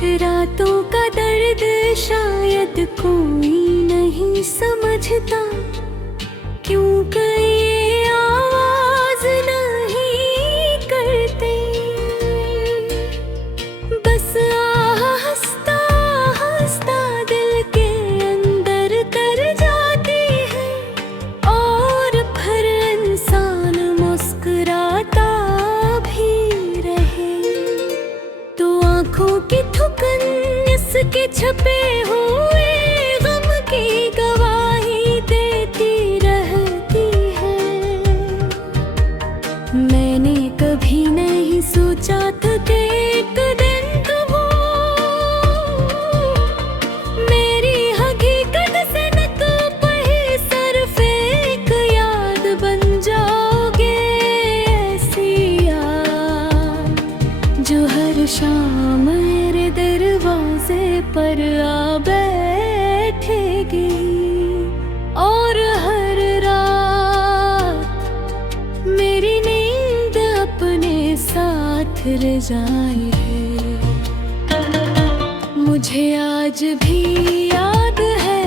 रातों का दर्द शायद कोई नहीं समझता, क्योंकि ये आवाज नहीं करते। बस हंसता हंसता दिल के अंदर कर जाती है, और फिर इंसान मुस्कुराता भी रहे तो आंखों की थुकन इसके छपे हुए गम की गवाही देती रहती है। मैंने कभी नहीं सोचा था कि एक दिन तो वो मेरी हकीकत से नकब ही सिर्फ एक याद बन जाओगे। ऐसी याद जो हर शाम मेरे दरवाजे पर आ बैठेगी, और हर रात मेरी नींद अपने साथ रजाई है। मुझे आज भी याद है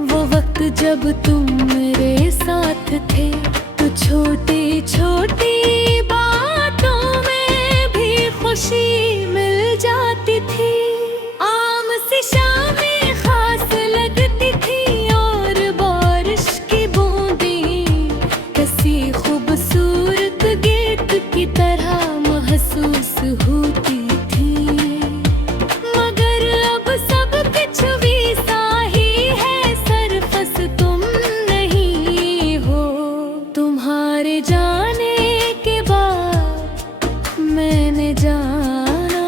वो वक्त जब तुम मेरे साथ थे, तो छोटी छोटी बातों में भी खुशी मिल जाती थी। आम सी शामें खास लगती थी, और बारिश की बूंदें किसी खूबसूरत गीत की तरह महसूस होती थी। मगर अब सब कुछ भी सा ही है, सरफस तुम नहीं हो। तुम्हारे जाने के बाद मैंने जाना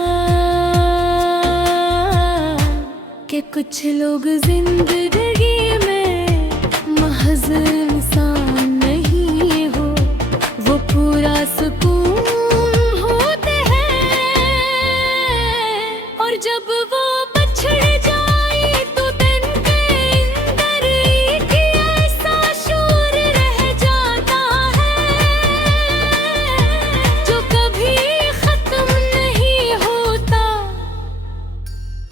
कि कुछ लोग जिंदगी में महज इंसान नहीं हो, वो पूरा सुकून होते हैं। और जब वो बछड़ जाए तो दिन के अंदर एक ऐसा शोर रह जाता है, जो कभी खत्म नहीं होता।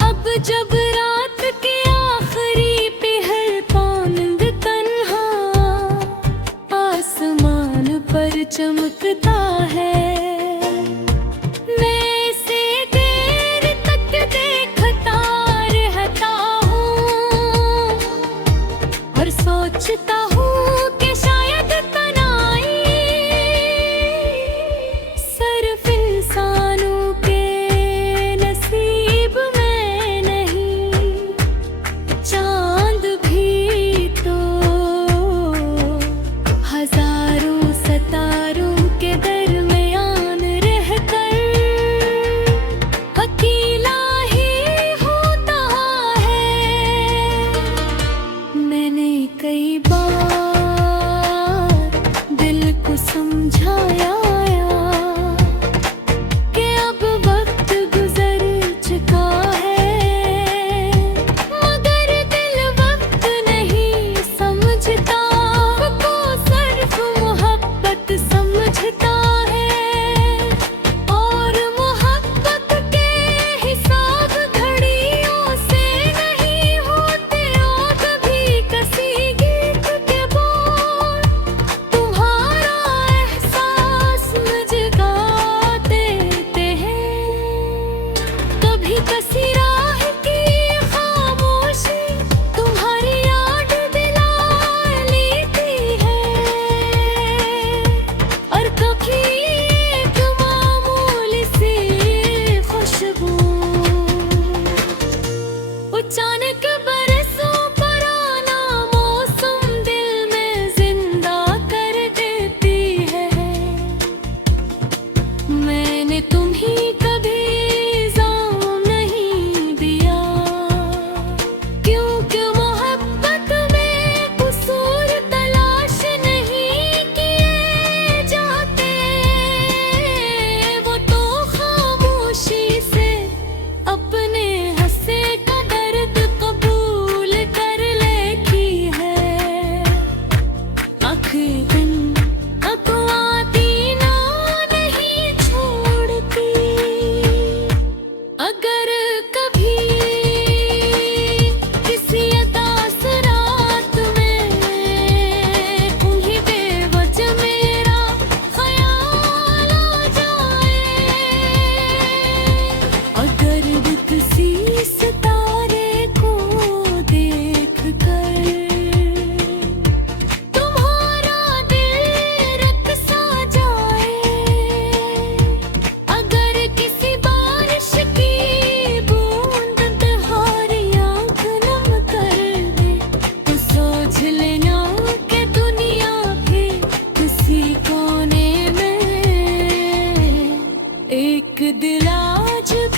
अब जब रात के आखिरी पहर पौंद तन्हा आसमान पर चमकता है,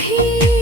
ही